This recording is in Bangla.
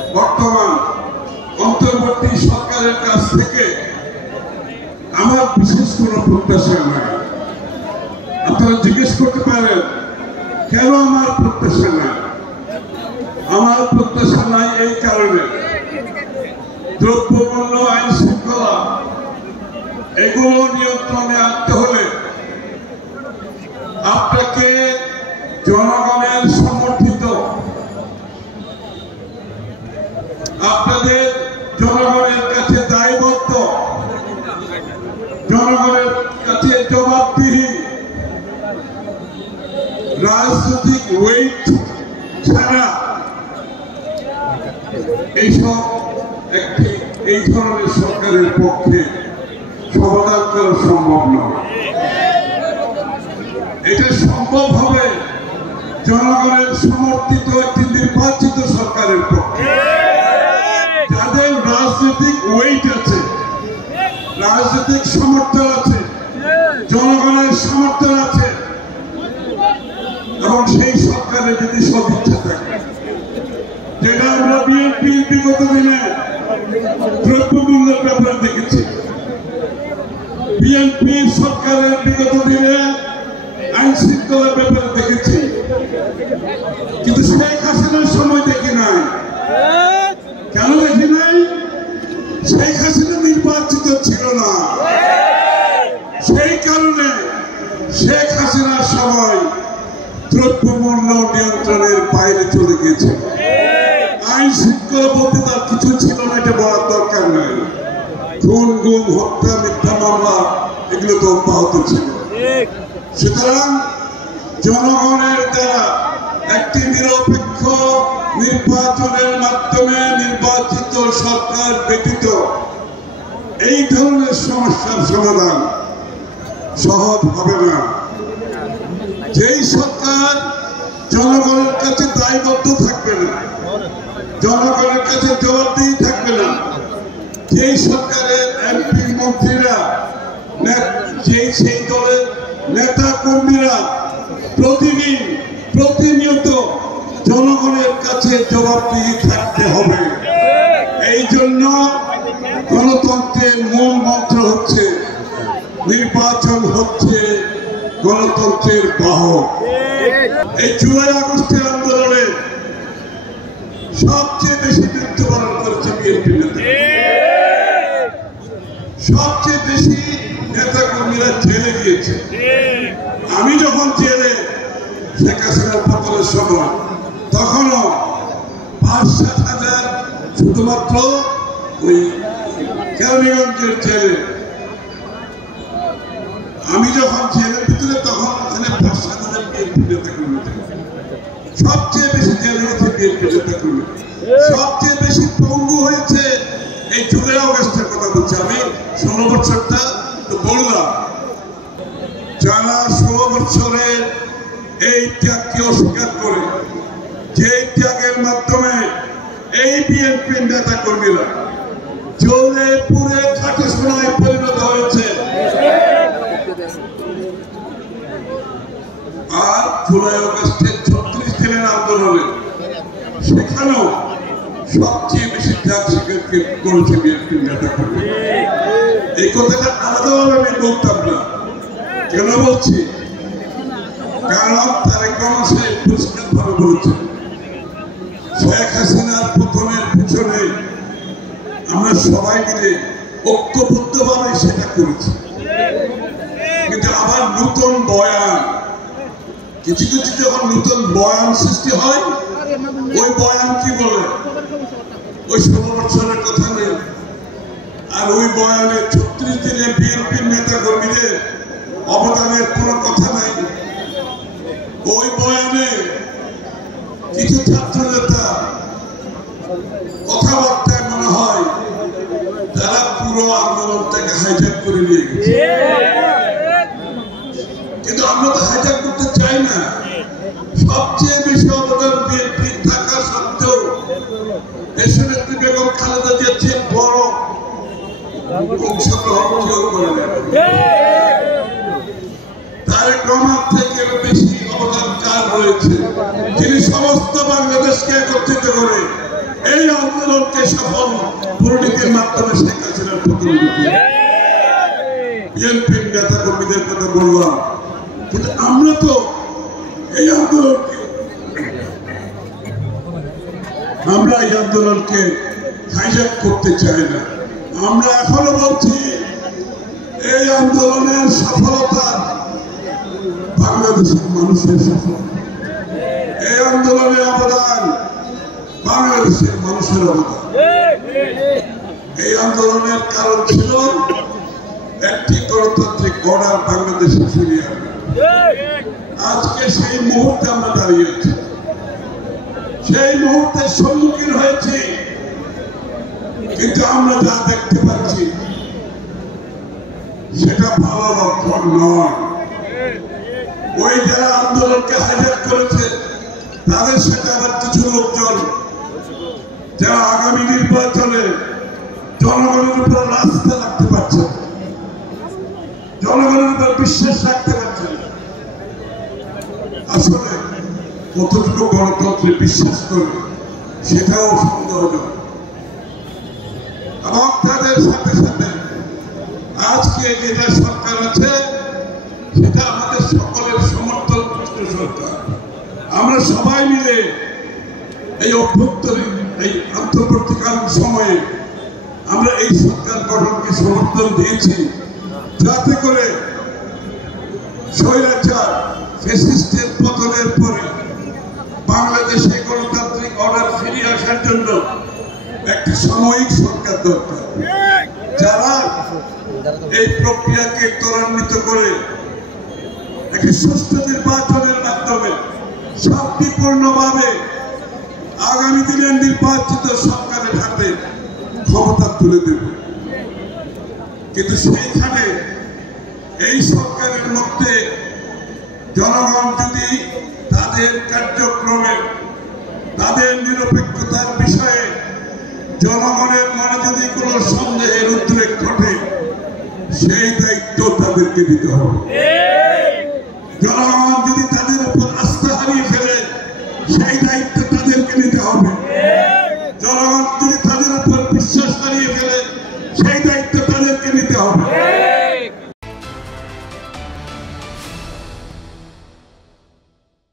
বর্তমান অন্তর্বর্তী সরকারের কাছ থেকে আমার বিশেষ কোনো প্রত্যাশা নাই। আপনারা জিজ্ঞেস করতে পারেন কেন আমার প্রত্যাশা নাই। আমার প্রত্যাশা নাই এই কারণে, দ্রব্যমূল্য, আইন শৃঙ্খলা এগুলো নিয়ন্ত্রণে আনতে হলে আপনাকে জনগণের সমর্থিত, আপনাদের জনগণের কাছে দায়বদ্ধ, জনগণের কাছে জবাবদিহি, রাজনৈতিক ওয়েট ছাড়া এইসব এই ধরনের সরকারের পক্ষে সমাধান করা সম্ভব নয়। এটা সম্ভব হবে জনগণের সমর্থিত একটি নির্বাচিত সরকারের পক্ষে, যাদের রাজনৈতিক ওয়েট আছে, রাজনৈতিক সমর্থন আছে, জনগণের সমর্থন আছে, এবং সেই সরকারের যদি সদিচ্ছা থাকে, যেটা আমরা বিএনপির বিগত দিনে দ্রব্যমূল্যের ব্যাপারে দেখেছি, বিএনপি সরকারের বিগত দিনে আইন শৃঙ্খলার ব্যাপারে দেখেছি, কিন্তু শেখ হাসিনার সময় দেখি নাই। কেন দেখি নাই? শেখ হাসিনা নির্বাচিত ছিল না, সেই কারণে শেখ হাসিনার সময় দ্রব্যমূল্য নিয়ন্ত্রণের বাইরে চলে গিয়েছে। আইন শৃঙ্খলা বলতে তার কিছু ছিল না, এটা বলার দরকার নাই। খুন, গুম, হত্যা, মিথ্যা মামলা এগুলো তো অব্যাহত ছিল। সুতরাং জনগণের দ্বারা একটি নিরপেক্ষ নির্বাচনের মাধ্যমে নির্বাচিত সরকার ব্যতীত এই ধরনের সমস্যার সমাধান সহজ হবে না। যেই সরকার জনগণের কাছে দায়বদ্ধ থাকবে না, জনগণের কাছে জবাবদিহি থাকবে না, যেই সরকারের এমপি মন্ত্রীরা, সেই দলের নেতা কর্মীরা প্রতিদিন প্রতিনিয়ত জনগণের কাছে জবাবদিহি থাকতে হবে। এই জন্য গণতন্ত্রের মূল মন্ত্র হচ্ছে নির্বাচন হচ্ছে গণতন্ত্রের বাহক। এই জুলাই আগস্টের আন্দোলনে সবচেয়ে বেশি মৃত্যুবরণ করেছে বিএনপি নেতা, সবচেয়ে বেশি নেতা কর্মীরা জেলে গিয়েছে। আমি যখন জেলে শেখ হাসিনার পতনের সময়, তখনও ৫-৭ হাজার শুধুমাত্র ওই কেরানীগঞ্জের জেলে। আমি যখন জেলের ভিতরে, তখন ওখানে ৫-৭ হাজার বিএনপি নেতা কর্মী, সবচেয়ে বেশি জেলে গেছে বিএনপি নেতা কর্মী। সবচেয়ে বেশি পঙ্গু হয়েছে এই জুলাই আগস্টের কথা বলছি আমি, ১৬ বছরটা তো বললাম। যারা ১৬ বছরে এই ত্যাগকে অস্বীকার করে, যে ত্যাগের মাধ্যমে এই বিএনপির নেতা কর্মীরা জ্বলে পুড়ে খাঁটি সোনায় পরিণত হয়েছে। আর জুলাই আগস্টের ৩৬ দিনের আন্দোলনে সেখানেও সবচেয়ে বেশি ত্যাগ স্বীকার করেছে বিএনপির নেতা কর্মী। এই কথাটা আলাদাভাবে আমি বলতাম না। কেন বলছি? কারণ তারেক রহমান সাহেব পরিষ্কার ভাবে বলেছেন, শেখ হাসিনার পতনের পিছনে আমরা সবাই মিলে ঐক্যবদ্ধভাবে সেটা করেছি। কিন্তু আবার নতুন বয়ান, কিছু কিছু যখন নতুন বয়ান সৃষ্টি হয়, ওই বয়ান কি বলে? ওই ১৬ বছরের কথা নেই। আর ওই বয়ানে ৩৬ দিনে বিএনপির নেতা কর্মীদের অবদানের কোনো কথা নাই। ওই বয়ানে কিছু ছাত্র নেতা কথাবার্তায় মনে হয় তারা পুরো আন্দোলনটাকে হাইজ্যাক করে নিয়ে গেছে। কিন্তু আমরা তো হাইজ্যাক করতে চাই না। সবচেয়ে বেশি অবদান বিএনপি থাকা সত্ত্বেও দেশনেত্রী বেগম খালেদা জিয়ার চেয়ে বড় অংশগ্রহণ কেউ করে না। তারেক রহমান থেকে বেশি অবদান কার রয়েছে, যিনি সমস্ত বাংলাদেশকে একত্রিত করে এই আন্দোলনকে সফল পরিণতির মাধ্যমে শেখ হাসিনার পতন ঘটিয়েছে। বিএনপির নেতা কর্মীদের কথা বললাম, কিন্তু আমরা তো এই আন্দোলনকে হাইজ্যাক করতে চাই না। আমরা এখনো বলছি এই আন্দোলনের সফলতা বাংলাদেশের মানুষের সফলতা, এই আন্দোলনের অবদান বাংলাদেশের মানুষের অবদান। এই আন্দোলনের কারণ ছিল একটি গণতান্ত্রিক অর্ডার বাংলাদেশে ফিরিয়ে আনা। আজকে সেই মুহূর্তে আমরা দাঁড়িয়ে আছি, সেই মুহূর্তের সম্মুখীন হয়েছি, কিন্তু আমরা যা দেখতে পাচ্ছি সেটা ভালো লক্ষণ নয়। ওই যারা আন্দোলনকে হাইজ্যাক করেছে তাদের সাথে আবার কিছু লোকজন যারা আগামী নির্বাচনে জনগণের উপর রাস্তা রাখতে পারছে, জনগণের উপর বিশ্বাস রাখতে পারছে, আসলে কতটুকু গণতন্ত্রে বিশ্বাস করবে সেটাও সন্দেহজনক। এবং তাদের সাথে সাথে আজকে যেটা সরকার আছে সেটা আমাদের সকলের সমর্থন সরকার। আমরা সবাই মিলে এই অভ্যন্তরীণ এই অন্তর্বর্তীকালীন সময়ে আমরা এই সরকার গঠনকে সমর্থন দিয়েছি, যাতে করে স্বৈরাচার ফ্যাসিস্টের পতনের পরে বাংলাদেশে গণতান্ত্রিক অর্ডার ফিরিয়ে আসার জন্য একটি সাময়িক সরকার দরকার, যারা এই প্রক্রিয়াকে ত্বরান্বিত করে একটি সুষ্ঠু নির্বাচনের মাধ্যমে শান্তিপূর্ণভাবে আগামী দিনের নির্বাচিত সরকারের হাতে ক্ষমতা তুলে দেবে। কিন্তু সেইখানে এই সরকারের মধ্যে জনগণ যদি তাদের কার্যক্রমে তাদের নিরপেক্ষতার বিষয়ে জনগণের মনে যদি কোনো সন্দেহের উদ্রেক ঘটে, সেই দায়িত্ব তাদেরকে দিতে হবে। জনগণ যদি তাদের উপর আস্থা হারিয়ে ফেলে, সেই দায়িত্ব তাদেরকে নিতে হবে।